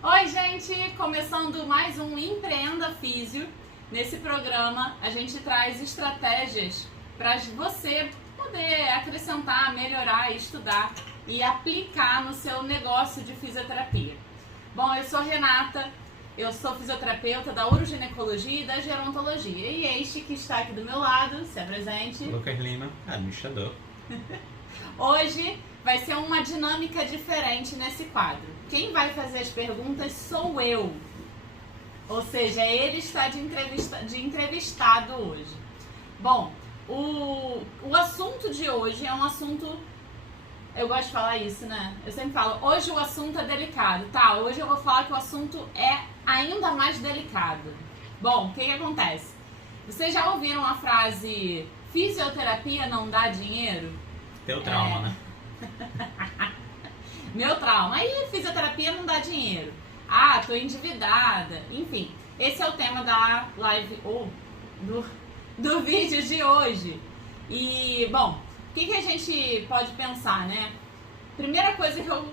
Oi, gente! Começando mais um Empreenda Físio. Nesse programa, a gente traz estratégias para você poder acrescentar, melhorar, estudar e aplicar no seu negócio de fisioterapia. Bom, eu sou Renata, eu sou fisioterapeuta da uroginecologia e da gerontologia. E este que está aqui do meu lado, se apresente. Lucas Lima, administrador. Hoje vai ser uma dinâmica diferente nesse quadro. Quem vai fazer as perguntas sou eu. Ou seja, ele está de entrevistado hoje. Bom, o assunto de hoje é um assunto... Eu gosto de falar isso, né? Eu sempre falo, hoje o assunto é delicado. Tá, hoje eu vou falar que o assunto é ainda mais delicado. Bom, o que acontece? Vocês já ouviram a frase fisioterapia não dá dinheiro? Teu trauma, né? Meu trauma. Aí, fisioterapia não dá dinheiro. Ah, tô endividada. Enfim, esse é o tema da live ou do vídeo de hoje. E, bom, o que a gente pode pensar, né? Primeira coisa que eu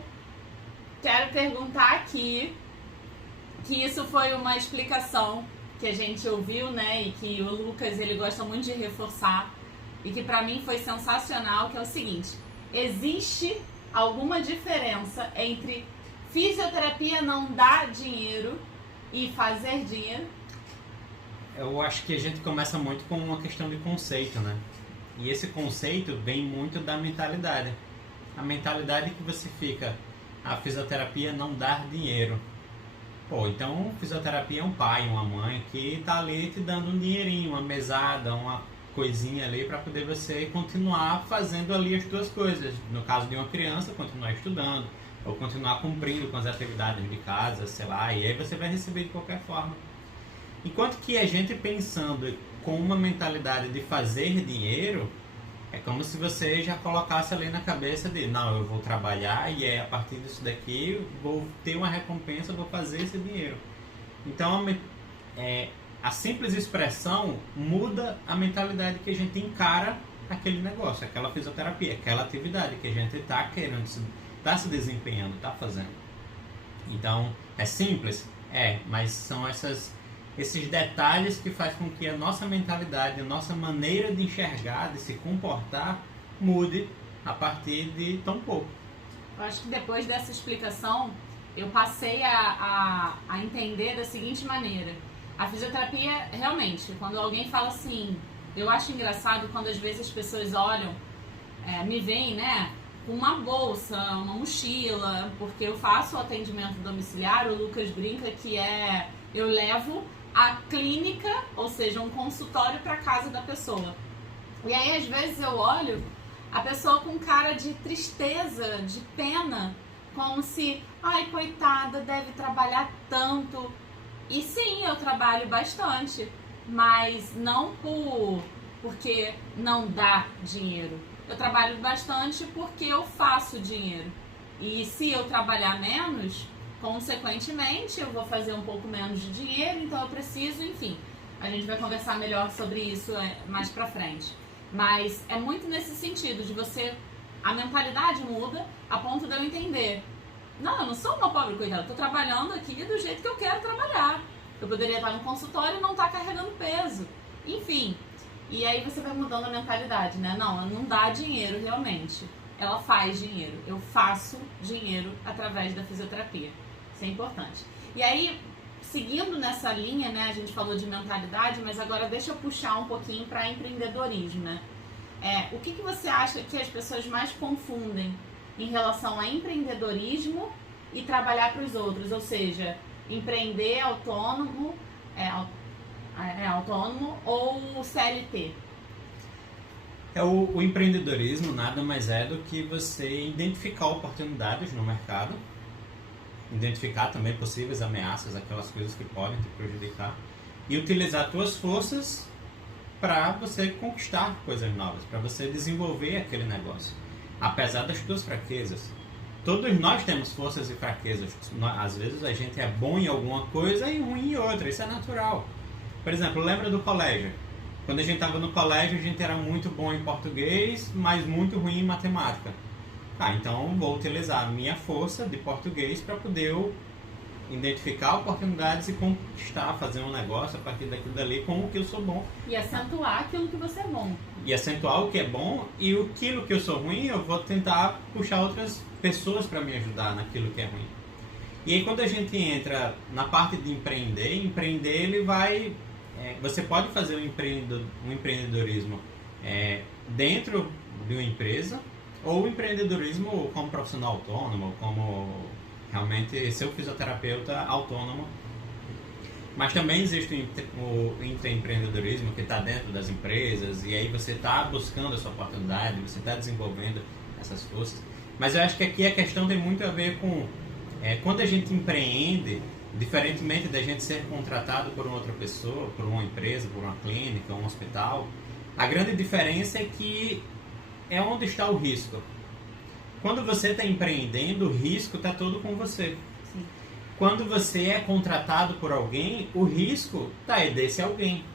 quero perguntar aqui, que isso foi uma explicação que a gente ouviu, né? E que o Lucas, ele gosta muito de reforçar. E que pra mim foi sensacional, que é o seguinte: existe alguma diferença entre fisioterapia não dar dinheiro e fazer dinheiro? Eu acho que a gente começa muito com uma questão de conceito, né? E esse conceito vem muito da mentalidade. A mentalidade que você fica, a fisioterapia não dá dinheiro. Pô, então fisioterapia é um pai, uma mãe que tá ali te dando um dinheirinho, uma mesada, uma coisinha ali para poder você continuar fazendo ali as suas coisas. No caso de uma criança, continuar estudando ou continuar cumprindo com as atividades de casa, sei lá, e aí você vai receber de qualquer forma. Enquanto que a gente pensando com uma mentalidade de fazer dinheiro, é como se você já colocasse ali na cabeça de, não, eu vou trabalhar e é a partir disso daqui eu vou ter uma recompensa, vou fazer esse dinheiro. Então, a simples expressão muda a mentalidade que a gente encara aquele negócio, aquela fisioterapia, aquela atividade que a gente está querendo, está se desempenhando, está fazendo. Então, é simples? É, mas são esses detalhes que fazem com que a nossa mentalidade, a nossa maneira de enxergar, de se comportar, mude a partir de tão pouco. Eu acho que depois dessa explicação, eu passei a entender da seguinte maneira. A fisioterapia, realmente, quando alguém fala assim, eu acho engraçado quando às vezes as pessoas olham, me veem, né, com uma bolsa, uma mochila, porque eu faço o atendimento domiciliar, o Lucas brinca que eu levo a clínica, ou seja, um consultório para casa da pessoa. E aí, às vezes, eu olho a pessoa com cara de tristeza, de pena, como se, ai, coitada, deve trabalhar tanto. E sim, eu trabalho bastante, mas não porque não dá dinheiro. Eu trabalho bastante porque eu faço dinheiro. E se eu trabalhar menos, consequentemente, eu vou fazer um pouco menos de dinheiro, então eu preciso, enfim. A gente vai conversar melhor sobre isso mais pra frente. Mas é muito nesse sentido de a mentalidade muda a ponto de eu entender. Não, eu não sou uma pobre coitada, eu tô trabalhando aqui do jeito que eu quero trabalhar. Eu poderia estar no consultório e não estar carregando peso. Enfim, e aí você vai mudando a mentalidade, né? Não, ela não dá dinheiro realmente. Ela faz dinheiro. Eu faço dinheiro através da fisioterapia. Isso é importante. E aí, seguindo nessa linha, né? A gente falou de mentalidade, mas agora deixa eu puxar um pouquinho para empreendedorismo, né? O que você acha que as pessoas mais confundem em relação a empreendedorismo e trabalhar para os outros? Ou seja, empreender autônomo, autônomo ou CLT? O empreendedorismo nada mais é do que você identificar oportunidades no mercado, identificar também possíveis ameaças, aquelas coisas que podem te prejudicar, e utilizar suas forças para você conquistar coisas novas, para você desenvolver aquele negócio, apesar das suas fraquezas. Todos nós temos forças e fraquezas. Às vezes a gente é bom em alguma coisa e ruim em outra, isso é natural. Por exemplo, lembra do colégio? Quando a gente estava no colégio, a gente era muito bom em português, mas muito ruim em matemática. Então vou utilizar a minha força de português para poder eu identificar oportunidades e conquistar, fazer um negócio a partir daquilo dali com o que eu sou bom. E acentuar aquilo que você é bom. E acentuar o que é bom, e aquilo que eu sou ruim, eu vou tentar puxar outras pessoas para me ajudar naquilo que é ruim. E aí quando a gente entra na parte de empreender ele vai... você pode fazer um empreendedorismo dentro de uma empresa, ou o empreendedorismo como profissional autônomo, como realmente ser fisioterapeuta autônomo. Mas também existe o intraempreendedorismo que está dentro das empresas, e aí você está buscando essa oportunidade, você está desenvolvendo essas forças. Mas eu acho que aqui a questão tem muito a ver com quando a gente empreende, diferentemente da gente ser contratado por uma outra pessoa, por uma empresa, por uma clínica, um hospital, a grande diferença é que é onde está o risco. Quando você está empreendendo, o risco está todo com você. Sim. Quando você é contratado por alguém, o risco está desse alguém.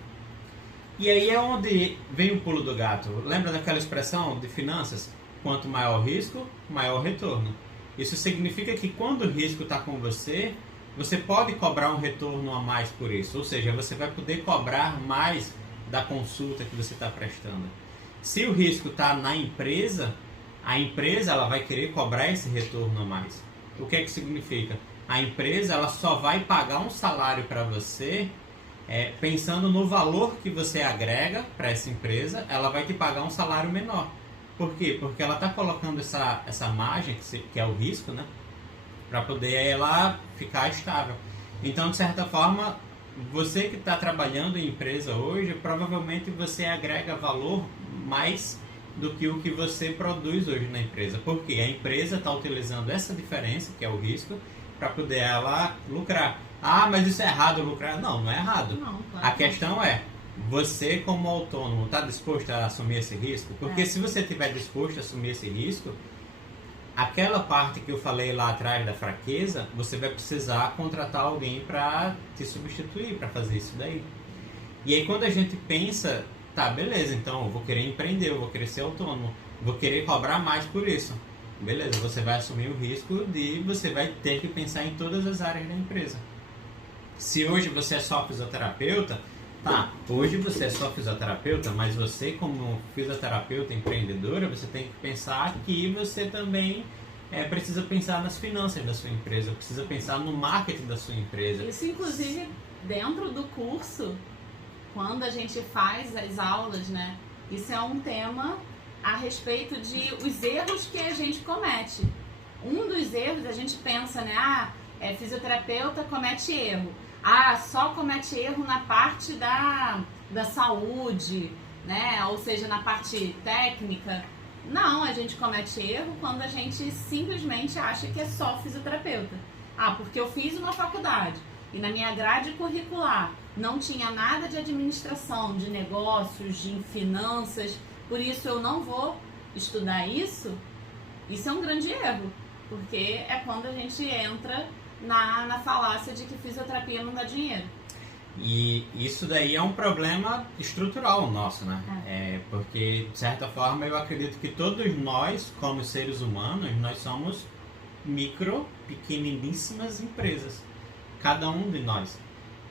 E aí é onde vem o pulo do gato. Lembra daquela expressão de finanças? Quanto maior o risco, maior o retorno. Isso significa que quando o risco está com você, você pode cobrar um retorno a mais por isso. Ou seja, você vai poder cobrar mais da consulta que você está prestando. Se o risco está na empresa, a empresa ela vai querer cobrar esse retorno a mais. O que é que significa? A empresa ela só vai pagar um salário para você pensando no valor que você agrega para essa empresa, ela vai te pagar um salário menor. Por quê? Porque ela está colocando essa margem, que é o risco, né? Para poder ela ficar estável. Então, de certa forma, você que está trabalhando em empresa hoje, provavelmente você agrega valor mais do que o que você produz hoje na empresa. Porque a empresa está utilizando essa diferença, que é o risco, para poder ela lucrar. Ah, mas isso é errado lucrar? Não, não é errado. Não, claro. A questão é, você como autônomo está disposto a assumir esse risco? Porque se você estiver disposto a assumir esse risco, aquela parte que eu falei lá atrás da fraqueza, você vai precisar contratar alguém para te substituir, para fazer isso daí. E aí quando a gente pensa, tá, beleza, então eu vou querer empreender, eu vou querer ser autônomo, vou querer cobrar mais por isso. Beleza, você vai assumir o risco de você vai ter que pensar em todas as áreas da empresa. Se hoje você é só fisioterapeuta, tá, hoje você é só fisioterapeuta, mas você como fisioterapeuta empreendedora, você tem que pensar que você também precisa pensar nas finanças da sua empresa, precisa pensar no marketing da sua empresa. Isso, inclusive, dentro do curso, quando a gente faz as aulas, né? Isso é um tema a respeito de os erros que a gente comete. Um dos erros, a gente pensa, né? Fisioterapeuta comete erro. Só comete erro na parte da saúde, né? Ou seja, na parte técnica. Não, a gente comete erro quando a gente simplesmente acha que é só fisioterapeuta. Porque eu fiz uma faculdade e na minha grade curricular não tinha nada de administração, de negócios, de finanças, por isso eu não vou estudar isso. Isso é um grande erro, porque é quando a gente entra na falácia de que fisioterapia não dá dinheiro. E isso daí é um problema estrutural nosso, né? Porque, de certa forma, eu acredito que todos nós, como seres humanos, nós somos pequeniníssimas empresas. Cada um de nós.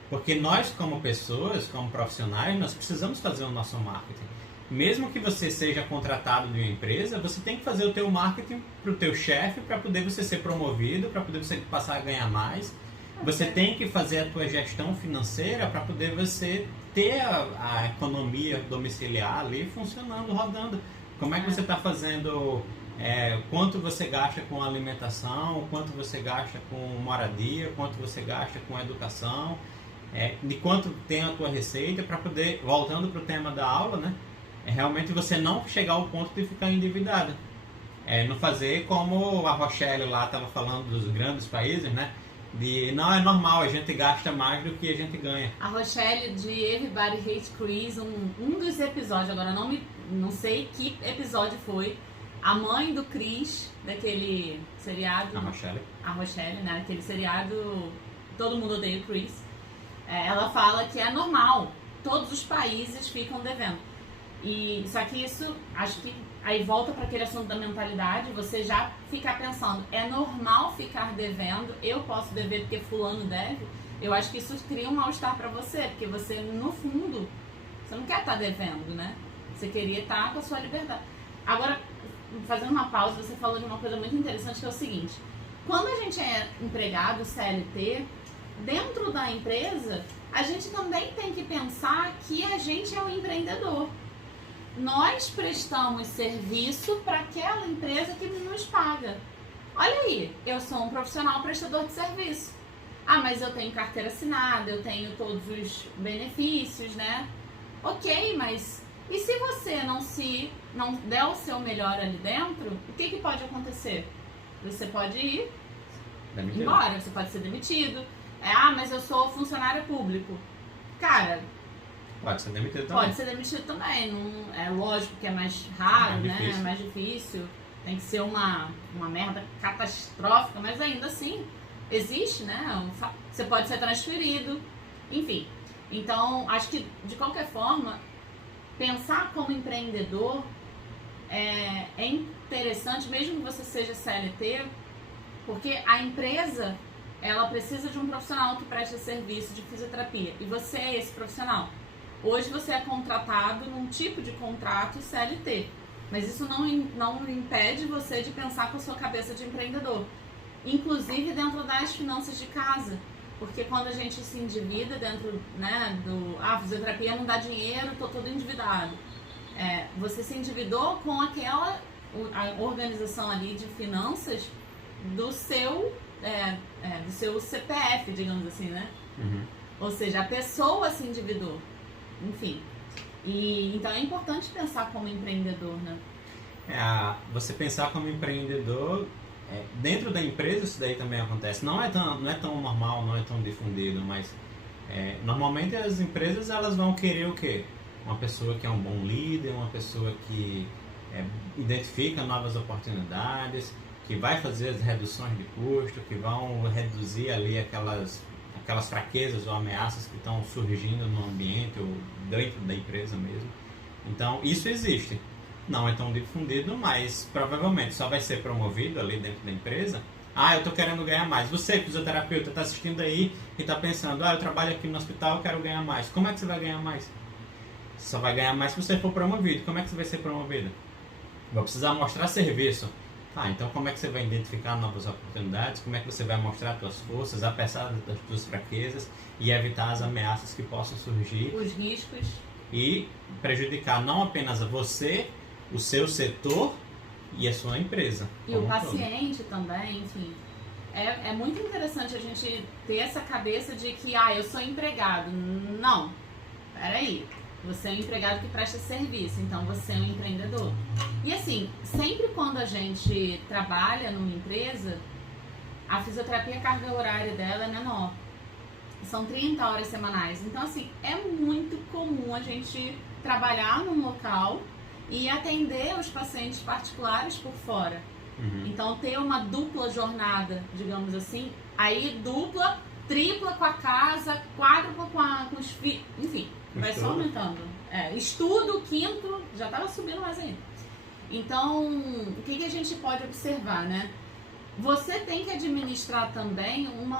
Porque nós, como pessoas, como profissionais, nós precisamos fazer o nosso marketing. Mesmo que você seja contratado de uma empresa, você tem que fazer o teu marketing para o teu chefe, para poder você ser promovido, para poder você passar a ganhar mais. Você tem que fazer a tua gestão financeira para poder você ter a economia domiciliar ali funcionando, rodando. Como é que você está fazendo, quanto você gasta com alimentação, quanto você gasta com moradia, quanto você gasta com educação, de quanto tem a tua receita, para poder, voltando para o tema da aula, né? Realmente você não chegar ao ponto de ficar endividado. Não fazer como a Rochelle lá estava falando dos grandes países, né? Não, é normal, a gente gasta mais do que a gente ganha. A Rochelle de Everybody Hates Chris, um dos episódios, agora não sei que episódio foi, a mãe do Chris, daquele seriado... A Rochelle, né? Aquele seriado Todo Mundo Odeia o Chris. Ela fala que é normal, todos os países ficam devendo. Só que isso, acho que aí volta para aquele assunto da mentalidade, você já ficar pensando, é normal ficar devendo, eu posso dever porque fulano deve. Eu acho que isso cria um mal-estar para você, porque você, no fundo, você não quer estar devendo, né? Você queria estar com a sua liberdade. Agora, fazendo uma pausa, você falou de uma coisa muito interessante, que é o seguinte: quando a gente é empregado CLT, dentro da empresa, a gente também tem que pensar que a gente é um empreendedor. Nós prestamos serviço para aquela empresa que nos paga. Olha aí, eu sou um profissional prestador de serviço. Ah, mas eu tenho carteira assinada, eu tenho todos os benefícios, né? Ok, mas e se você não der o seu melhor ali dentro, o que pode acontecer? Você pode ir embora, você pode ser demitido. Ah, mas eu sou funcionário público. Cara, pode ser demitido também. Pode ser demitido também. Não, é lógico que é mais raro, né? É mais difícil. Tem que ser uma merda catastrófica, mas ainda assim existe, né? Você pode ser transferido, enfim. Então, acho que de qualquer forma, pensar como empreendedor é interessante, mesmo que você seja CLT, porque a empresa, ela precisa de um profissional que preste serviço de fisioterapia. E você é esse profissional. Hoje você é contratado num tipo de contrato CLT. Mas isso não impede você de pensar com a sua cabeça de empreendedor. Inclusive dentro das finanças de casa. Porque quando a gente se endivida dentro, né, fisioterapia não dá dinheiro, tô todo endividado. Você se endividou com a organização ali de finanças do seu CPF, digamos assim, né? Uhum. Ou seja, a pessoa se endividou. Enfim. Então é importante pensar como empreendedor, né? Você pensar como empreendedor, dentro da empresa isso daí também acontece. Não é tão normal, não é tão difundido, mas normalmente as empresas elas vão querer o quê? Uma pessoa que é um bom líder, uma pessoa que identifica novas oportunidades, que vai fazer as reduções de custo, que vão reduzir ali aquelas fraquezas ou ameaças que estão surgindo no ambiente ou dentro da empresa mesmo. Então, isso existe. Não é tão difundido, mas provavelmente só vai ser promovido ali dentro da empresa. Eu estou querendo ganhar mais. Você, fisioterapeuta, está assistindo aí e está pensando, eu trabalho aqui no hospital, eu quero ganhar mais. Como é que você vai ganhar mais? Só vai ganhar mais se você for promovido. Como é que você vai ser promovido? Vai precisar mostrar serviço. Então como é que você vai identificar novas oportunidades? Como é que você vai mostrar suas forças, apesar das suas fraquezas, e evitar as ameaças que possam surgir? Os riscos. E prejudicar não apenas a você, o seu setor e a sua empresa. E o paciente também, enfim. É muito interessante a gente ter essa cabeça de que, eu sou empregado. Não, peraí. Você é um empregado que presta serviço, então você é um empreendedor. E assim, sempre quando a gente trabalha numa empresa, a fisioterapia, a carga horária dela é menor. São 30 horas semanais. Então assim, é muito comum a gente trabalhar num local e atender os pacientes particulares por fora. Uhum. Então ter uma dupla jornada, digamos assim, aí dupla, tripla com a casa, quádrupla com os filhos, enfim. Vai só aumentando. Estudo, quinto, já estava subindo mais ainda. Então, o que a gente pode observar, né? Você tem que administrar também um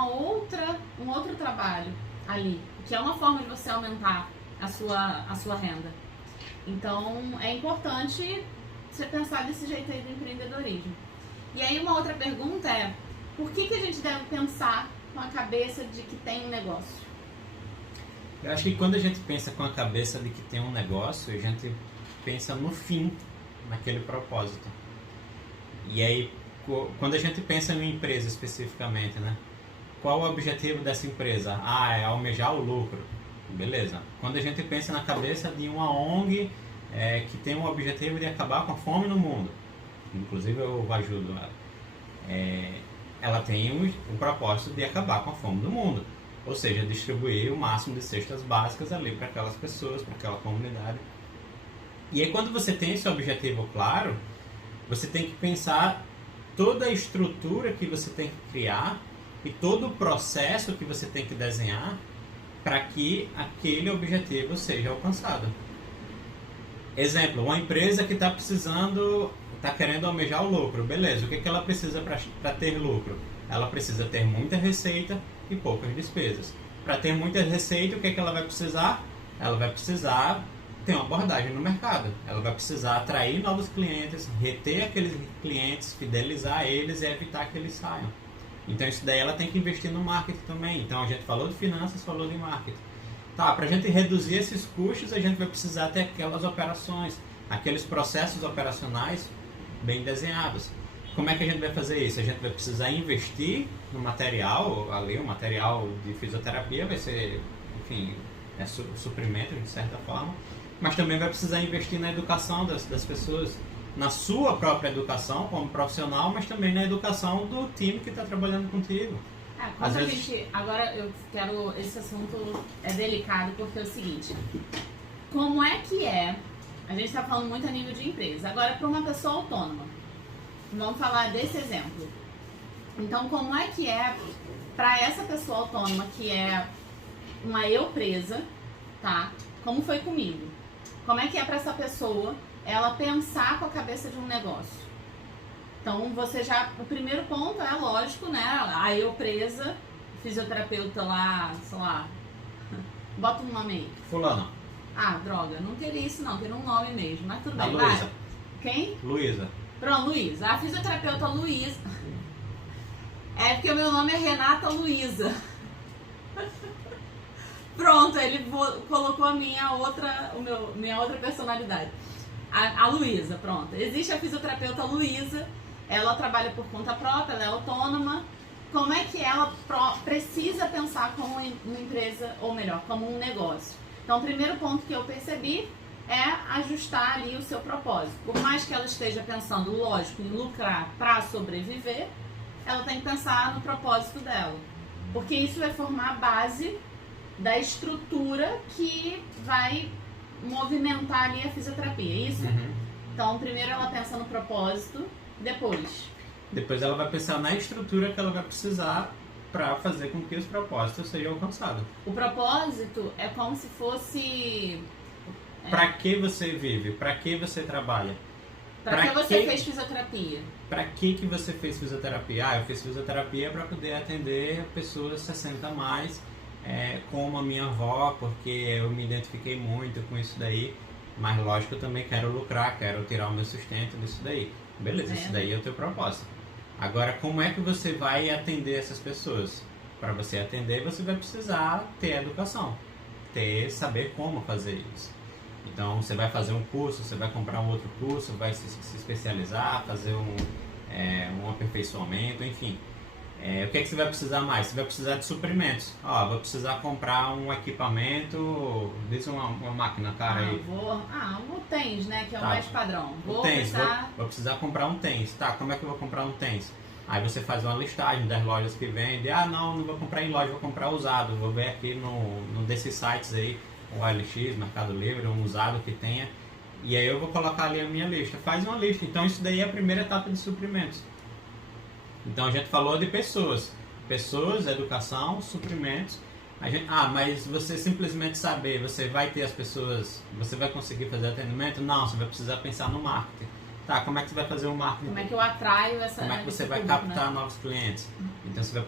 outro trabalho ali, que é uma forma de você aumentar a sua renda. Então, é importante você pensar desse jeito aí do empreendedorismo. E aí, uma outra pergunta é, por que a gente deve pensar com a cabeça de que tem um negócio? Eu acho que quando a gente pensa com a cabeça de que tem um negócio, a gente pensa no fim, naquele propósito. E aí, quando a gente pensa em uma empresa especificamente, né? Qual o objetivo dessa empresa? É almejar o lucro. Beleza. Quando a gente pensa na cabeça de uma ONG que tem o objetivo de acabar com a fome no mundo, inclusive eu ajudo ela, ela tem o propósito de acabar com a fome no mundo. Ou seja, distribuir o máximo de cestas básicas ali para aquelas pessoas, para aquela comunidade. E aí quando você tem esse objetivo claro, você tem que pensar toda a estrutura que você tem que criar e todo o processo que você tem que desenhar para que aquele objetivo seja alcançado. Exemplo, uma empresa que está precisando, está querendo almejar o lucro. Beleza, o que ela precisa para ter lucro? Ela precisa ter muita receita e poucas despesas. Para ter muita receita, o que ela vai precisar? Ela vai precisar ter uma abordagem no mercado. Ela vai precisar atrair novos clientes, reter aqueles clientes, fidelizar eles e evitar que eles saiam. Então isso daí ela tem que investir no marketing também. Então a gente falou de finanças, falou de marketing. Tá, para a gente reduzir esses custos, a gente vai precisar ter aquelas operações, aqueles processos operacionais bem desenhados. Como é que a gente vai fazer isso? A gente vai precisar investir no material, ali o material de fisioterapia vai ser, enfim, suprimento de certa forma, mas também vai precisar investir na educação das pessoas, na sua própria educação como profissional, mas também na educação do time que está trabalhando contigo. Às vezes... Agora eu quero... Esse assunto é delicado porque é o seguinte. Como é que é... A gente está falando muito a nível de empresa. Agora, para uma pessoa autônoma. Vamos falar desse exemplo. Então, como é que é para essa pessoa autônoma que é uma eu presa, tá? Como foi comigo? Como é que é para essa pessoa ela pensar com a cabeça de um negócio? Então, você já... O primeiro ponto é, lógico, né? A eu presa, fisioterapeuta lá, sei lá... Bota um nome aí. Fulano. Ah, droga. Não teria isso não. Teria um nome mesmo. Mas tudo bem, Luísa. vai. Quem? Luísa. Pronto, Luísa. A fisioterapeuta Luísa... É porque o meu nome é Renata Luísa. Pronto, ele colocou a minha outra personalidade. A Luísa, pronto. Existe a fisioterapeuta Luísa, ela trabalha por conta própria, ela é autônoma. Como é que ela precisa pensar como uma empresa, ou melhor, como um negócio? Então, o primeiro ponto que eu percebi é ajustar ali o seu propósito. Por mais que ela esteja pensando, lógico, em lucrar para sobreviver, ela tem que pensar no propósito dela. Porque isso vai formar a base da estrutura que vai movimentar ali a fisioterapia, é isso? Uhum. Então, primeiro ela pensa no propósito, depois ela vai pensar na estrutura que ela vai precisar para fazer com que os propósitos sejam alcançados. O propósito é como se fosse... Para que você vive? Para que você trabalha? Para que você fez fisioterapia? Para que você fez fisioterapia? Ah, eu fiz fisioterapia para poder atender pessoas 60 a mais, como a minha avó, porque eu me identifiquei muito com isso daí. Mas lógico, eu também quero lucrar, quero tirar o meu sustento disso daí. Beleza, isso daí é o teu propósito. Agora, como é que você vai atender essas pessoas? Para você atender, você vai precisar ter educação, saber como fazer isso. Então, você vai fazer um curso, você vai comprar um outro curso, vai se especializar, fazer um aperfeiçoamento, enfim. O que é que você vai precisar mais? Você vai precisar de suprimentos. Vou precisar comprar um equipamento, diz uma máquina, cara, aí. O TENS, né, que é o mais padrão. Vou precisar comprar um TENS. Tá, como é que eu vou comprar um TENS? Aí você faz uma listagem das lojas que vendem. Não vou comprar em loja, vou comprar usado. Vou ver aqui num desses sites aí, o OLX, Mercado Livre, um usado que tenha. E aí eu vou colocar ali a minha lista. Faz uma lista. Então isso daí é a primeira etapa de suprimentos. Então a gente falou de pessoas, educação, suprimentos. Mas você simplesmente saber, você vai ter as pessoas, você vai conseguir fazer atendimento? Não, você vai precisar pensar no marketing. Tá, como é que você vai fazer o marketing? Como é que eu atraio essa... Como é que você vai captar novos clientes? Então você vai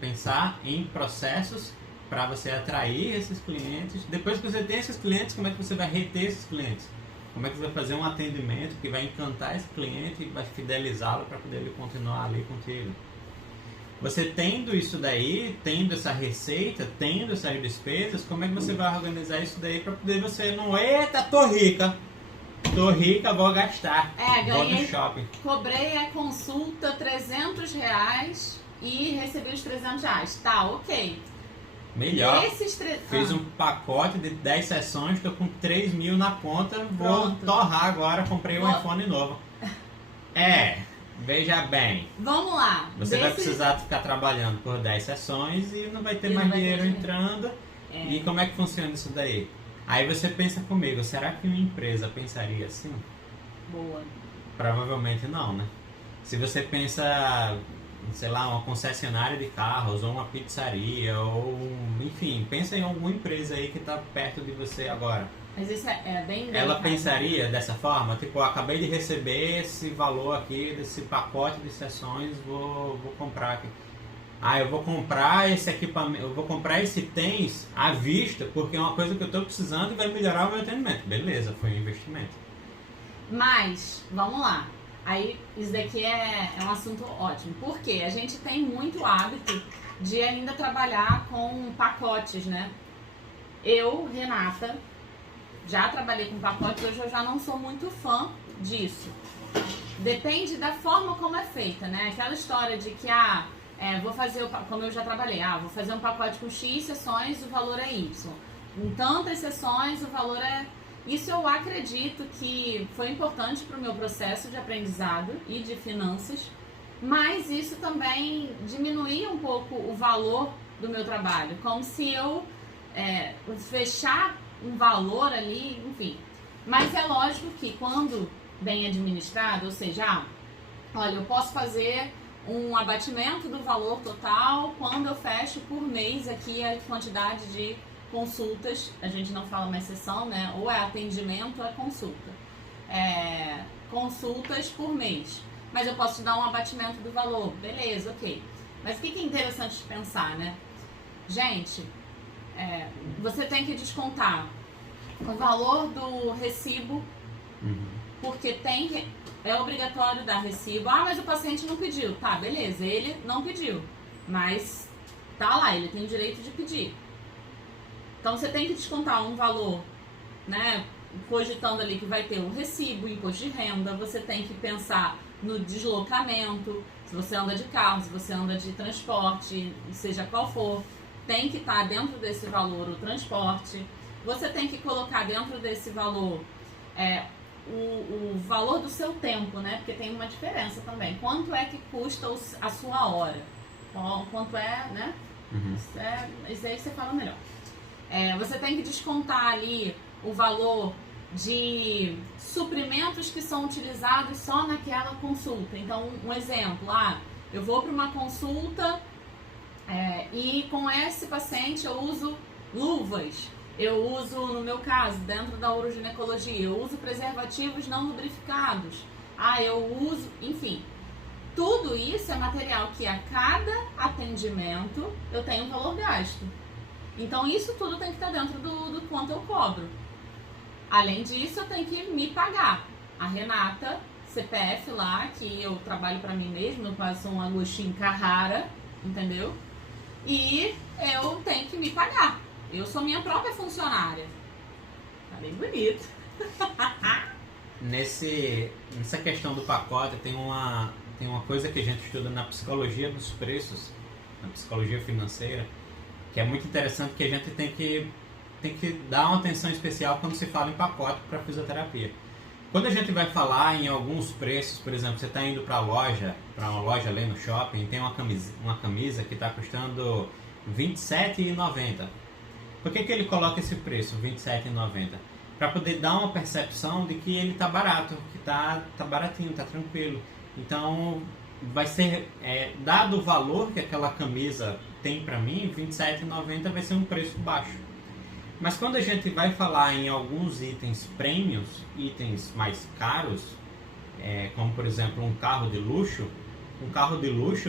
pensar em processos para você atrair esses clientes. Depois que você tem esses clientes, como é que você vai reter esses clientes? Como é que você vai fazer um atendimento que vai encantar esse cliente e vai fidelizá-lo para poder ele continuar ali contigo? Você tendo isso daí, tendo essa receita, tendo essas despesas, como é que você vai organizar isso daí para poder você não... Eita, tô rica, vou gastar, vou no shopping. Cobrei a consulta R$300 e recebi os R$300. Tá, ok. Melhor. Fiz um pacote de 10 sessões, estou com 3 mil na conta, vou torrar agora, comprei um iPhone novo. Veja bem. Vamos lá. Você vai precisar ficar trabalhando por 10 sessões e não vai ter mais dinheiro entrando. E como é que funciona isso daí? Aí você pensa comigo, será que uma empresa pensaria assim? Boa. Provavelmente não, né? Se você pensa... sei lá, uma concessionária de carros, ou uma pizzaria, ou enfim, pensa em alguma empresa aí que está perto de você agora. Mas isso é bem Ela delicado. pensaria dessa forma? Tipo, eu acabei de receber esse valor aqui, desse pacote de sessões, vou comprar aqui. Ah, eu vou comprar esse equipamento, eu vou comprar esse tênis à vista, porque é uma coisa que eu estou precisando e vai melhorar o meu atendimento. Beleza, foi um investimento. Mas, vamos lá. Aí, isso daqui é um assunto ótimo. Porque a gente tem muito hábito de ainda trabalhar com pacotes, né? Eu, Renata, já trabalhei com pacotes, hoje eu já não sou muito fã disso. Depende da forma como é feita, né? Aquela história de que, vou fazer, como eu já trabalhei, vou fazer um pacote com X sessões, o valor é Y. Com tantas sessões, o valor é... Isso eu acredito que foi importante para o meu processo de aprendizado e de finanças, mas isso também diminuía um pouco o valor do meu trabalho, como se eu fechar um valor ali, enfim. Mas é lógico que quando bem administrado, ou seja, olha, eu posso fazer um abatimento do valor total quando eu fecho por mês aqui a quantidade de consultas, a gente não fala mais sessão, né? Ou é atendimento ou é consulta. Consultas por mês. Mas eu posso te dar um abatimento do valor. Beleza, ok. Mas o que é interessante de pensar, né? Gente, você tem que descontar o valor do recibo, porque é obrigatório dar recibo. Mas o paciente não pediu. Tá, beleza, ele não pediu. Mas tá lá, ele tem o direito de pedir. Então você tem que descontar um valor, né, cogitando ali que vai ter um recibo, imposto de renda, você tem que pensar no deslocamento, se você anda de carro, se você anda de transporte, seja qual for, tem que estar dentro desse valor o transporte, você tem que colocar dentro desse valor o valor do seu tempo, né, porque tem uma diferença também, quanto é que custa a sua hora, quanto né, isso aí você fala melhor. Você tem que descontar ali o valor de suprimentos que são utilizados só naquela consulta. Então, um exemplo, eu vou para uma consulta e com esse paciente eu uso luvas, eu uso, no meu caso, dentro da uroginecologia, eu uso preservativos não lubrificados, eu uso, enfim. Tudo isso é material que a cada atendimento eu tenho um valor gasto. Então isso tudo tem que estar dentro do quanto eu cobro. Além disso, eu tenho que me pagar. A Renata, CPF lá, que eu trabalho pra mim mesma, eu faço um Agostinho Carrara, entendeu? E eu tenho que me pagar. Eu sou minha própria funcionária. Tá bem bonito. Nessa questão do pacote, tem uma coisa que a gente estuda na psicologia dos preços, na psicologia financeira, que é muito interessante, que a gente tem que dar uma atenção especial quando se fala em pacote para fisioterapia. Quando a gente vai falar em alguns preços, por exemplo, você está indo para uma loja ali no shopping, tem uma camisa que está custando R$ 27,90. Por que ele coloca esse preço, R$ 27,90? Para poder dar uma percepção de que ele está barato, que está baratinho, está tranquilo. Então, vai ser, dado o valor que aquela camisa tem para mim, R$ 27,90 vai ser um preço baixo. Mas quando a gente vai falar em alguns itens premiums, itens mais caros, como por exemplo um carro de luxo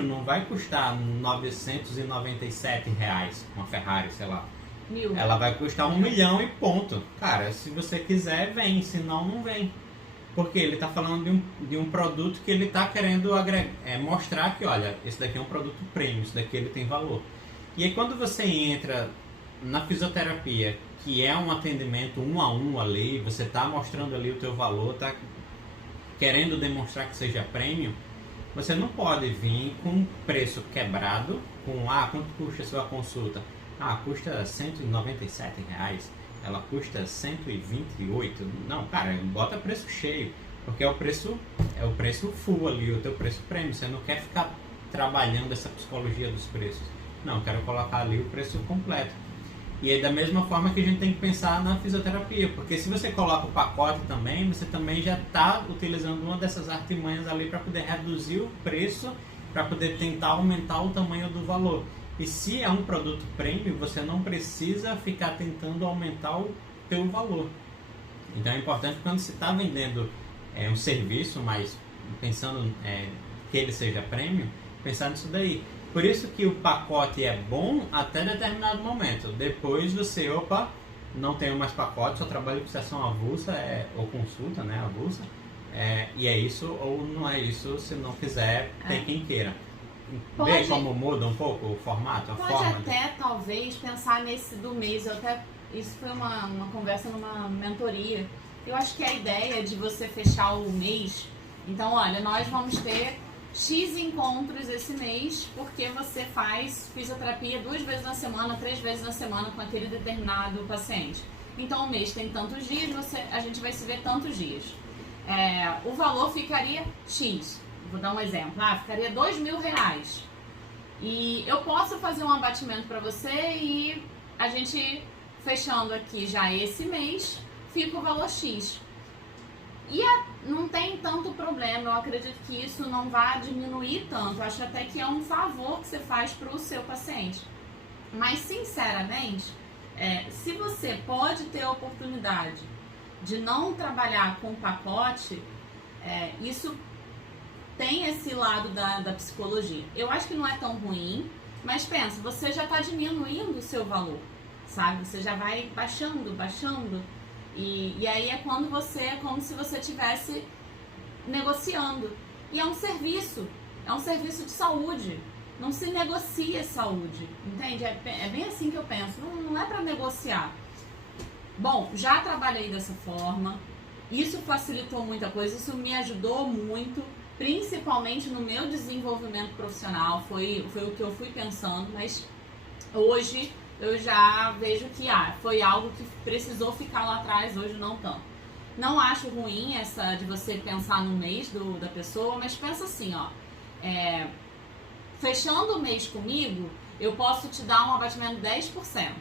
não vai custar R$ 997, uma Ferrari, sei lá. Ela vai custar 1 milhão e ponto. Cara, se você quiser, vem, senão não vem. Porque ele está falando de um produto que ele está querendo mostrar que, olha, esse daqui é um produto premium, esse daqui ele tem valor. E aí quando você entra na fisioterapia, que é um atendimento 1 a 1 ali, você está mostrando ali o teu valor, está querendo demonstrar que seja premium, você não pode vir com um preço quebrado, com, quanto custa a sua consulta? Custa R$ 197. Ela custa 128. Não, cara, bota preço cheio, porque é o preço full ali, o teu preço premium. Você não quer ficar trabalhando essa psicologia dos preços. Não, eu quero colocar ali o preço completo. E é da mesma forma que a gente tem que pensar na fisioterapia, porque se você coloca o pacote também, você também já está utilizando uma dessas artimanhas ali para poder reduzir o preço, para poder tentar aumentar o tamanho do valor. E se é um produto premium, você não precisa ficar tentando aumentar o teu valor. Então é importante quando você está vendendo um serviço, mas pensando que ele seja premium, pensar nisso daí. Por isso que o pacote é bom até determinado momento. Depois você, não tenho mais pacote, só trabalho com sessão avulsa ou consulta, né, avulsa. E é isso ou não é isso, se não quiser, tem quem queira. Vê como muda um pouco o formato, a forma. Pode até, talvez, pensar nesse do mês. Isso foi uma conversa numa mentoria. Eu acho que a ideia de você fechar o mês... Então, olha, nós vamos ter X encontros esse mês, porque você faz fisioterapia 2 vezes na semana, 3 vezes na semana com aquele determinado paciente. Então, o mês tem tantos dias, a gente vai se ver tantos dias. O valor ficaria X. Vou dar um exemplo. Ficaria R$2.000. E eu posso fazer um abatimento para você e a gente, fechando aqui já esse mês, fica o valor X. E não tem tanto problema, eu acredito que isso não vai diminuir tanto. Eu acho até que é um favor que você faz para o seu paciente. Mas, sinceramente, se você pode ter a oportunidade de não trabalhar com pacote, isso tem esse lado da psicologia. Eu acho que não é tão ruim, mas pensa, você já está diminuindo o seu valor, sabe? Você já vai baixando. E aí é quando é como se você estivesse negociando. E é um serviço de saúde. Não se negocia saúde, entende? É bem assim que eu penso, não é para negociar. Bom, já trabalhei dessa forma, isso facilitou muita coisa, isso me ajudou muito, principalmente no meu desenvolvimento profissional, foi o que eu fui pensando, mas hoje eu já vejo que foi algo que precisou ficar lá atrás, hoje não tanto. Não acho ruim essa de você pensar no mês da pessoa, mas pensa assim, fechando o mês comigo, eu posso te dar um abatimento de 10%.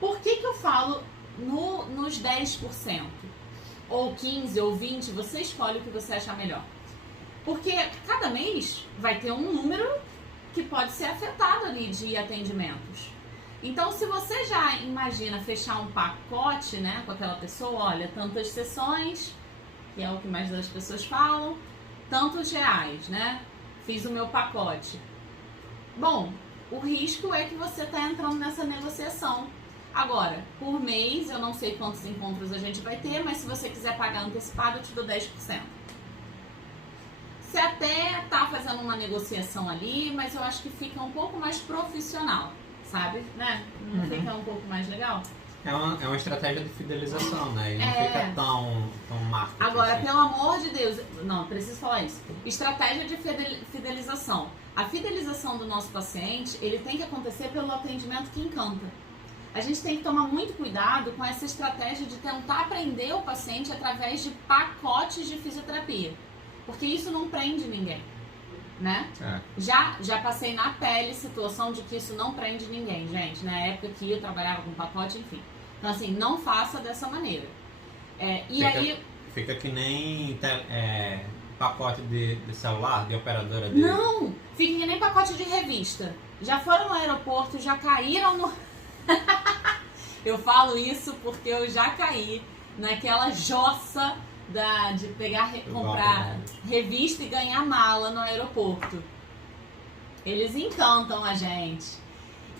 Por que eu falo nos 10%? Ou 15%, ou 20%, você escolhe o que você achar melhor. Porque cada mês vai ter um número que pode ser afetado ali de atendimentos. Então, se você já imagina fechar um pacote, né, com aquela pessoa, olha, tantas sessões, que é o que mais das pessoas falam, tantos reais, né? Fiz o meu pacote. Bom, o risco é que você está entrando nessa negociação. Agora, por mês, eu não sei quantos encontros a gente vai ter, mas se você quiser pagar antecipado, eu te dou 10%. Você até tá fazendo uma negociação ali, mas eu acho que fica um pouco mais profissional, sabe? Né? Não fica um pouco mais legal? É uma estratégia de fidelização, né? E não fica tão marketing. Agora, assim. pelo amor de Deus, não, preciso falar isso. Estratégia de fidelização. A fidelização do nosso paciente, ele tem que acontecer pelo atendimento que encanta. A gente tem que tomar muito cuidado com essa estratégia de tentar prender o paciente através de pacotes de fisioterapia. Porque isso não prende ninguém, né? Já passei na pele situação de que isso não prende ninguém, gente. Na época que eu trabalhava com pacote, enfim. Então, assim, não faça dessa maneira. Fica que nem pacote de celular, de operadora de... Não! Fica que nem pacote de revista. Já foram no aeroporto, já caíram no... Eu falo isso porque eu já caí naquela jossa de comprar revista e ganhar mala no aeroporto. Eles encantam a gente.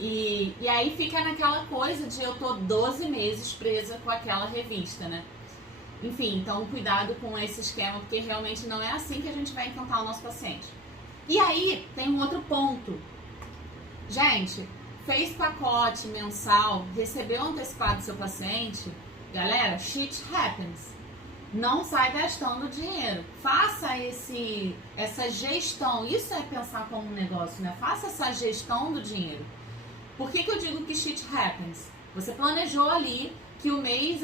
E aí fica naquela coisa de eu tô 12 meses presa com aquela revista, né? Enfim, então cuidado com esse esquema, porque realmente não é assim que a gente vai encantar o nosso paciente. E aí tem um outro ponto. Gente, fez pacote mensal, recebeu antecipado do seu paciente, galera, shit happens. Não sai gastando dinheiro. Faça essa gestão. Isso é pensar como um negócio, né? Faça essa gestão do dinheiro. Por que eu digo que shit happens? Você planejou ali que o mês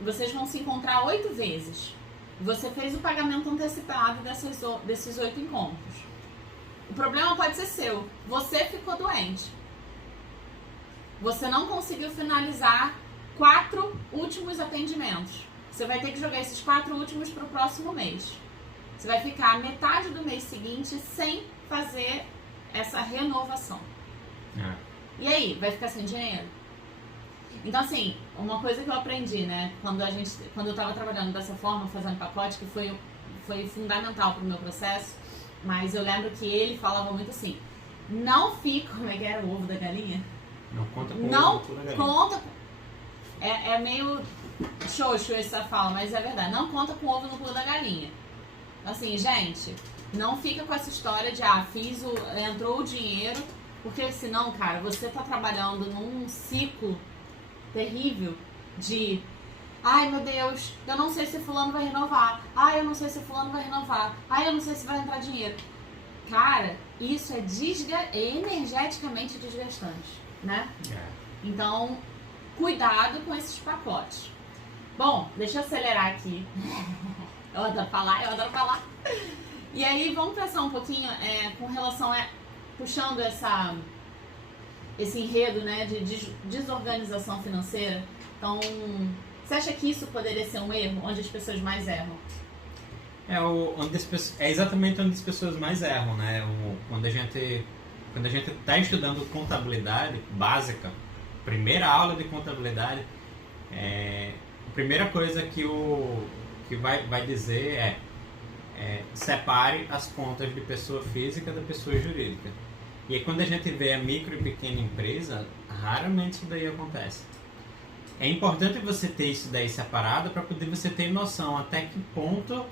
vocês vão se encontrar 8 vezes. Você fez o pagamento antecipado desses 8 encontros. O problema pode ser seu. Você ficou doente. Você não conseguiu finalizar 4 últimos atendimentos. Você vai ter que jogar esses 4 últimos para o próximo mês. Você vai ficar metade do mês seguinte sem fazer essa renovação. E aí, vai ficar sem dinheiro? Então, assim, uma coisa que eu aprendi, né? Quando eu estava trabalhando dessa forma, fazendo pacote, que foi fundamental para o meu processo, mas eu lembro que ele falava muito assim, não fica, como é que era o ovo da galinha? Não conta com Não o ovo da galinha. conta, é meio xoxo essa fala, mas é verdade, não conta com o ovo no cu da galinha. Assim, gente, não fica com essa história de, entrou o dinheiro, porque senão, cara, você tá trabalhando num ciclo terrível de, ai meu Deus, eu não sei se fulano vai renovar, ai eu não sei se fulano vai renovar, ai eu não sei se vai entrar dinheiro. Cara, isso é energeticamente desgastante, né? Então, cuidado com esses pacotes. Bom, deixa eu acelerar aqui. Eu adoro falar. E aí, vamos pensar um pouquinho com relação a... Puxando esse enredo, né, de desorganização financeira. Então, você acha que isso poderia ser um erro? Onde as pessoas mais erram? É exatamente onde as pessoas mais erram, né? Quando a gente está estudando contabilidade básica, primeira aula de contabilidade, a primeira coisa que vai dizer separe as contas de pessoa física da pessoa jurídica. E aí, quando a gente vê a micro e pequena empresa, raramente isso daí acontece. É importante você ter isso daí separado para poder você ter noção até que ponto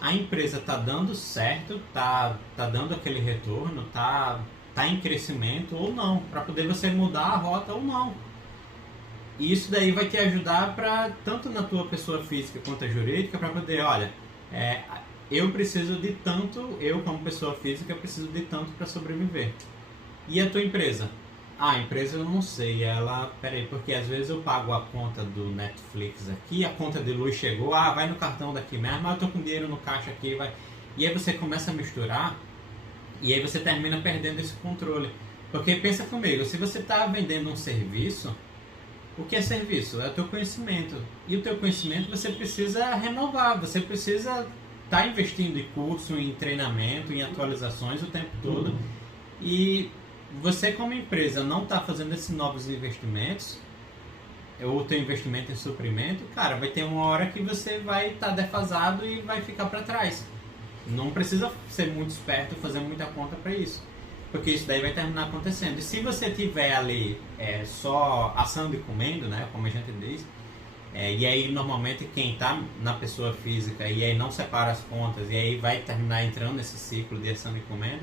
a empresa está dando certo, tá dando aquele retorno, tá em crescimento ou não, para poder você mudar a rota ou não. E isso daí vai te ajudar tanto na tua pessoa física quanto a jurídica, para poder, olha, eu preciso de tanto, eu como pessoa física preciso de tanto para sobreviver. E a tua empresa? A empresa eu não sei, peraí, porque às vezes eu pago a conta do Netflix aqui, a conta de luz chegou, vai no cartão daqui mesmo, eu tô com dinheiro no caixa aqui, vai. E aí você começa a misturar, e aí você termina perdendo esse controle. Porque pensa comigo, se você está vendendo um serviço, o que é serviço? É o teu conhecimento. E o teu conhecimento você precisa renovar, você precisa estar investindo em curso, em treinamento, em atualizações o tempo todo. E você como empresa não está fazendo esses novos investimentos, ou o teu investimento em suprimento, cara, vai ter uma hora que você vai estar defasado e vai ficar para trás. Não precisa ser muito esperto, fazer muita conta para isso, porque isso daí vai terminar acontecendo. E se você tiver ali só assando e comendo, né, como a gente diz, e aí normalmente quem está na pessoa física e aí não separa as contas e aí vai terminar entrando nesse ciclo de assando e comendo,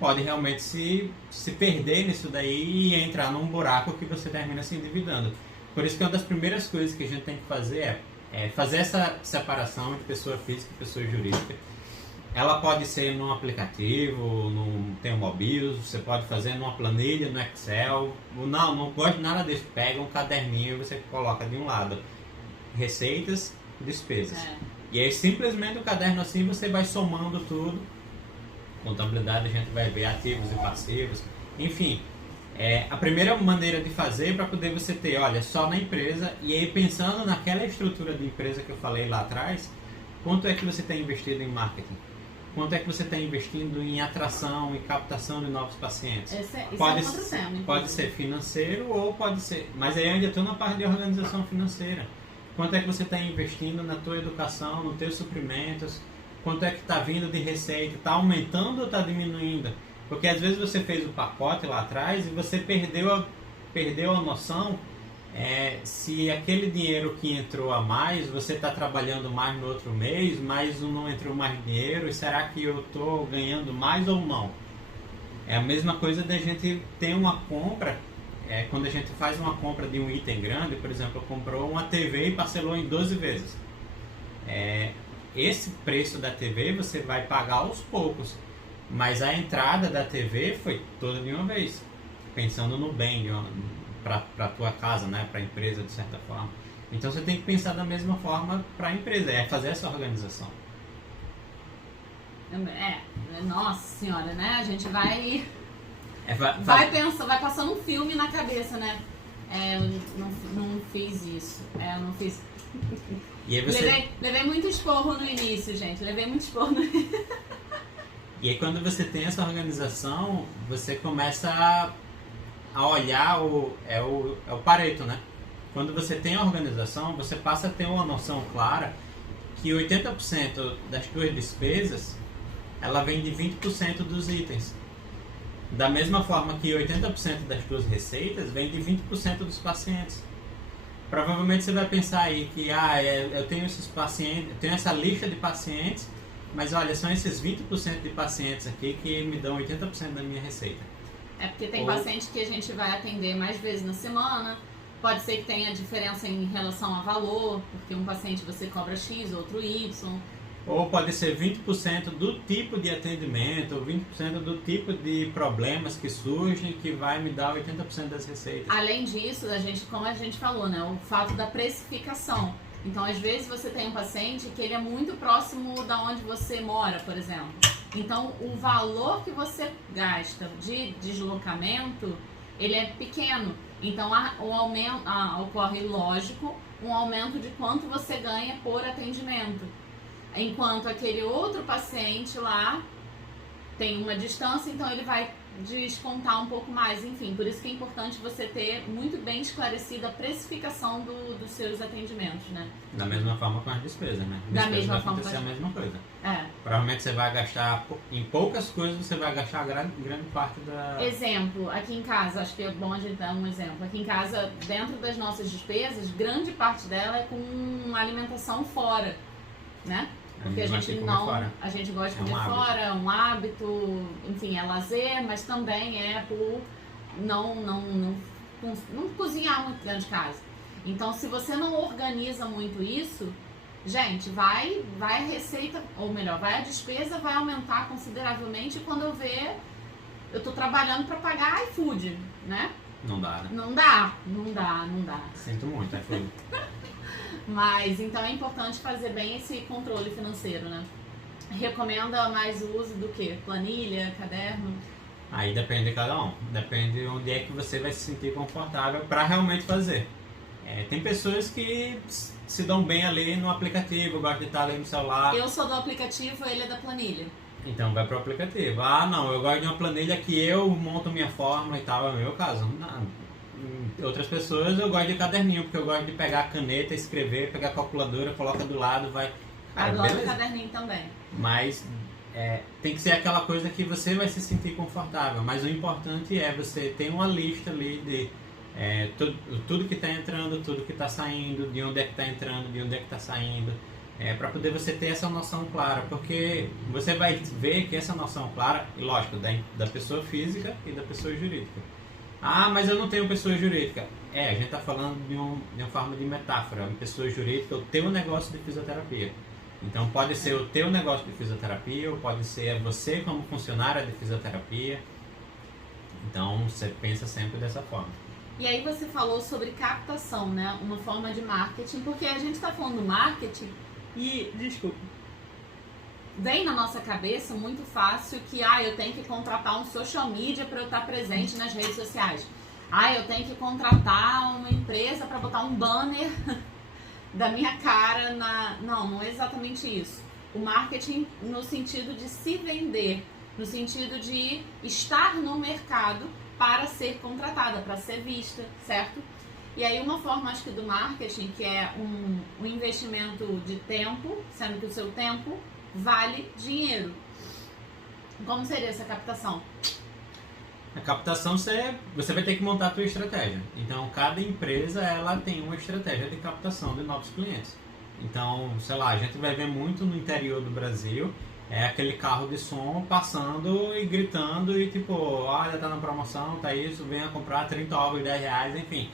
pode realmente se perder nisso daí e entrar num buraco que você termina se endividando. Por isso que uma das primeiras coisas que a gente tem que fazer é fazer essa separação de pessoa física e pessoa jurídica. Ela pode ser num aplicativo, tem um mobile, você pode fazer numa planilha, no Excel. Não gosto de nada disso. Pega um caderninho e você coloca de um lado receitas e despesas. E aí simplesmente o caderno assim você vai somando tudo. Contabilidade a gente vai ver ativos e passivos, enfim, a primeira maneira de fazer para poder você ter, olha, só na empresa, e aí pensando naquela estrutura de empresa que eu falei lá atrás, quanto é que você tem investido em marketing? Quanto é que você está investindo em atração e captação de novos pacientes? Isso é um outro tema. Pode ser financeiro ou pode ser, mas aí eu ainda estou na parte de organização financeira. Quanto é que você está investindo na tua educação, nos teus suprimentos? Quanto é que está vindo de receita? Está aumentando ou está diminuindo? Porque às vezes você fez o pacote lá atrás e você perdeu a noção se aquele dinheiro que entrou a mais, você está trabalhando mais no outro mês, mas não entrou mais dinheiro, e será que eu estou ganhando mais ou não? É a mesma coisa da gente ter uma compra, quando a gente faz uma compra de um item grande, por exemplo, comprou uma TV e parcelou em 12 vezes. Esse preço da TV você vai pagar aos poucos, mas a entrada da TV foi toda de uma vez, pensando no bem para a tua casa, né, para a empresa de certa forma. Então você tem que pensar da mesma forma para a empresa, fazer essa organização. Nossa senhora, né? A gente vai Vai vai passando um filme na cabeça, né? Eu não fiz isso, eu não fiz. E aí você... levei muito esporro no início, gente. Levei muito esporro no início. E aí quando você tem essa organização, você começa a olhar o Pareto, né? Quando você tem a organização, você passa a ter uma noção clara que 80% das tuas despesas, ela vem de 20% dos itens. Da mesma forma que 80% das tuas receitas vem de 20% dos pacientes. Provavelmente você vai pensar aí que eu tenho esses pacientes, eu tenho essa lista de pacientes, mas olha, são esses 20% de pacientes aqui que me dão 80% da minha receita. É porque tem paciente que a gente vai atender mais vezes na semana, pode ser que tenha diferença em relação a valor, porque um paciente você cobra X, outro Y. Ou pode ser 20% do tipo de atendimento, ou 20% do tipo de problemas que surgem que vai me dar 80% das receitas. Além disso, como a gente falou, né, o fato da precificação. Então, às vezes você tem um paciente que ele é muito próximo da onde você mora, por exemplo. Então, o valor que você gasta de deslocamento, ele é pequeno. Então, ocorre, lógico, um aumento de quanto você ganha por atendimento. Enquanto aquele outro paciente lá tem uma distância, então ele vai descontar um pouco mais. Enfim, por isso que é importante você ter muito bem esclarecida a precificação dos seus atendimentos, né? Da mesma forma com as despesas, né? Da mesma forma vai acontecer a mesma coisa. É. Provavelmente você vai gastar, em poucas coisas, você vai gastar grande parte da... Exemplo, aqui em casa, acho que é bom a gente dar um exemplo. Aqui em casa, dentro das nossas despesas, grande parte dela é com alimentação fora, né? Porque a gente gosta de comer fora, é um hábito, enfim, é lazer, mas também é por não cozinhar muito dentro de casa. Então, se você não organiza muito isso, gente, vai a receita, ou melhor, vai a despesa, vai aumentar consideravelmente quando eu ver, eu tô trabalhando para pagar iFood, né? Não dá, né? Não dá. Sinto muito, iFood. Mas, então é importante fazer bem esse controle financeiro, né? Recomenda mais o uso do quê? Planilha, caderno? Aí depende de cada um. Depende de onde é que você vai se sentir confortável para realmente fazer. Tem pessoas que se dão bem ali no aplicativo, gostam de estar ali no celular. Eu sou do aplicativo, ele é da planilha. Então vai pro aplicativo. Não, eu gosto de uma planilha que eu monto minha fórmula e tal, é o meu caso. Outras pessoas eu gosto de caderninho, porque eu gosto de pegar a caneta, escrever, pegar a calculadora, coloca do lado, vai... Adoro o caderninho também. Mas tem que ser aquela coisa que você vai se sentir confortável. Mas o importante é você ter uma lista ali de tudo que está entrando, tudo que está saindo, de onde é que está entrando, de onde é que está saindo. Para poder você ter essa noção clara, porque você vai ver que essa noção clara, lógico, da pessoa física e da pessoa jurídica. Mas eu não tenho pessoa jurídica. A gente está falando de uma forma de metáfora. Uma pessoa jurídica, o teu negócio de fisioterapia. Então pode ser o teu negócio de fisioterapia, ou pode ser você como funcionária de fisioterapia. Então você pensa sempre dessa forma. E aí você falou sobre captação, né? Uma forma de marketing, porque a gente está falando do marketing e, desculpa, vem na nossa cabeça muito fácil que eu tenho que contratar um social media para eu estar presente nas redes sociais. Eu tenho que contratar uma empresa para botar um banner da minha cara na... Não é exatamente isso. O marketing no sentido de se vender, no sentido de estar no mercado para ser contratada, para ser vista, certo? E aí uma forma, acho que do marketing, que é um investimento de tempo, sendo que o seu tempo vale dinheiro. Como seria essa captação? A captação você vai ter que montar a tua estratégia. Então cada empresa ela tem uma estratégia de captação de novos clientes. Então, sei lá, a gente vai ver muito no interior do Brasil aquele carro de som passando e gritando e tipo, olha, tá na promoção, tá isso, venha comprar 30 ovos, 10 reais, enfim.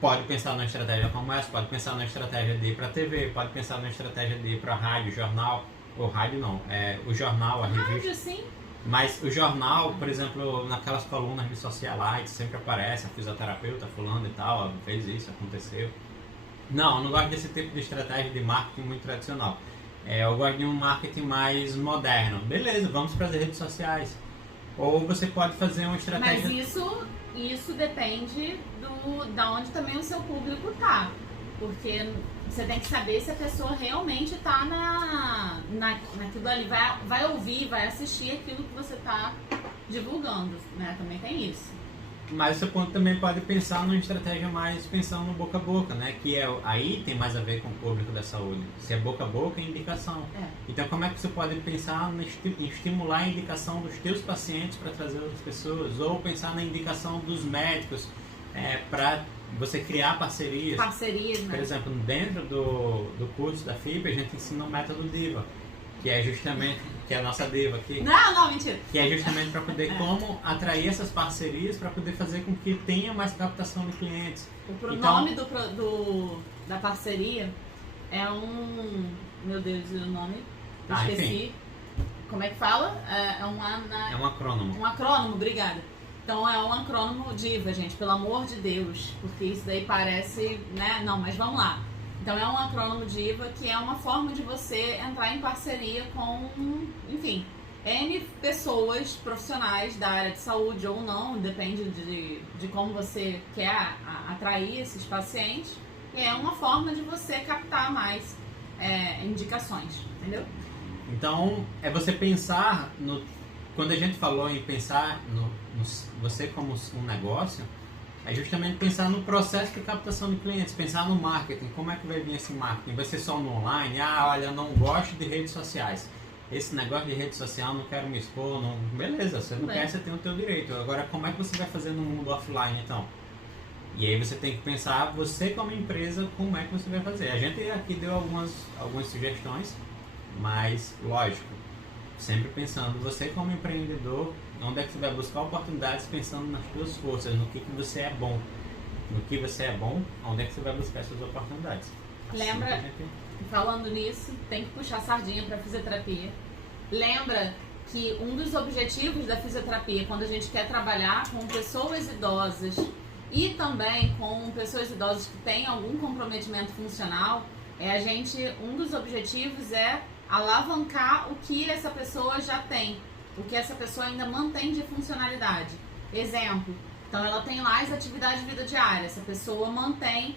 Pode pensar na estratégia como essa, pode pensar na estratégia de ir pra TV, pode pensar na estratégia de ir pra rádio, jornal, ou rádio não, o jornal, a revista. Rádio, sim. Mas o jornal, por exemplo, naquelas colunas de socialite, sempre aparece a fisioterapeuta fulano e tal, fez isso, aconteceu. Não, eu não gosto desse tipo de estratégia de marketing muito tradicional. Eu gosto de um marketing mais moderno. Beleza, vamos para as redes sociais. Ou você pode fazer uma estratégia... Mas isso depende da onde também o seu público tá. Porque você tem que saber se a pessoa realmente tá naquilo ali, vai ouvir, vai assistir aquilo que você tá divulgando, né? Também tem isso. Mas você também pode pensar numa estratégia mais pensando no boca a boca, né? Que aí tem mais a ver com o público da saúde. Se é boca a boca, é indicação. Então, como é que você pode pensar em estimular a indicação dos teus pacientes para trazer outras pessoas? Ou pensar na indicação dos médicos para você criar parcerias. Parcerias, né? Por exemplo, dentro do curso da FIP, a gente ensina o método DIVA, que é justamente... que é a nossa diva aqui. Não, mentira. Que é justamente para poder como atrair essas parcerias para poder fazer com que tenha mais captação de clientes. O nome da parceria é meu Deus, o nome? Eu esqueci. Enfim. Como é que fala? É um acrônimo. Um acrônimo, obrigada. Então é um acrônimo DIVA, gente, pelo amor de Deus. Porque isso daí parece, né? Não, mas vamos lá. Então é um acrônimo DIVA, que é uma forma de você entrar em parceria com, enfim, N pessoas profissionais da área de saúde ou não, depende de como você quer atrair esses pacientes. E é uma forma de você captar mais indicações, entendeu? Então, é você pensar, quando a gente falou em pensar no você como um negócio, é justamente pensar no processo de captação de clientes, pensar no marketing, como é que vai vir esse marketing? Vai ser só no online? Olha, eu não gosto de redes sociais. Esse negócio de rede social, não quero me expor, não... Beleza, você não quer, você tem o teu direito. Agora, como é que você vai fazer no mundo offline, então? E aí você tem que pensar, você como empresa, como é que você vai fazer. A gente aqui deu algumas sugestões, mas, lógico, sempre pensando, você como empreendedor, onde é que você vai buscar oportunidades pensando nas suas forças, no que você é bom. No que você é bom, onde é que você vai buscar essas oportunidades. Lembra, falando nisso, tem que puxar a sardinha para fisioterapia. Lembra que um dos objetivos da fisioterapia, quando a gente quer trabalhar com pessoas idosas e também com pessoas idosas que têm algum comprometimento funcional, um dos objetivos é alavancar o que essa pessoa já tem, o que essa pessoa ainda mantém de funcionalidade. Exemplo, então ela tem lá as atividades de vida diária, essa pessoa mantém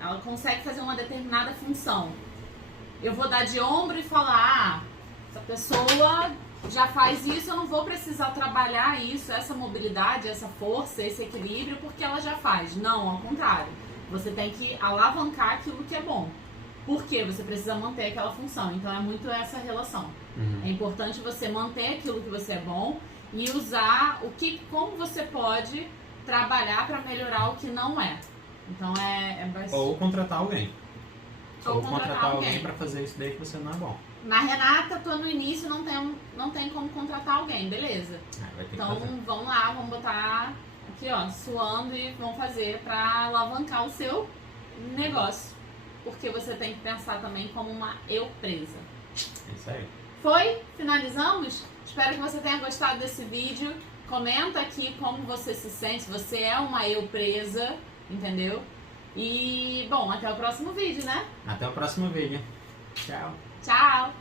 ela consegue fazer uma determinada função. Eu vou dar de ombro e falar, essa pessoa já faz isso, eu não vou precisar trabalhar isso, essa mobilidade, essa força, esse equilíbrio, porque ela já faz. Não, ao contrário. Você tem que alavancar aquilo que é bom. Porque você precisa manter aquela função. Então é muito essa relação. É importante você manter aquilo que você é bom e usar como você pode trabalhar para melhorar o que não é. Então Ou contratar alguém. Ou contratar alguém para fazer isso daí que você não é bom. Mas Renata, tô no início, não tem como contratar alguém, beleza. Então vamos lá, vamos botar aqui, ó, suando e vamos fazer para alavancar o seu negócio. Porque você tem que pensar também como uma eu-presa. É isso aí. Foi? Finalizamos? Espero que você tenha gostado desse vídeo. Comenta aqui como você se sente, se você é uma eu-presa, entendeu? E, bom, até o próximo vídeo, né? Até o próximo vídeo. Tchau. Tchau!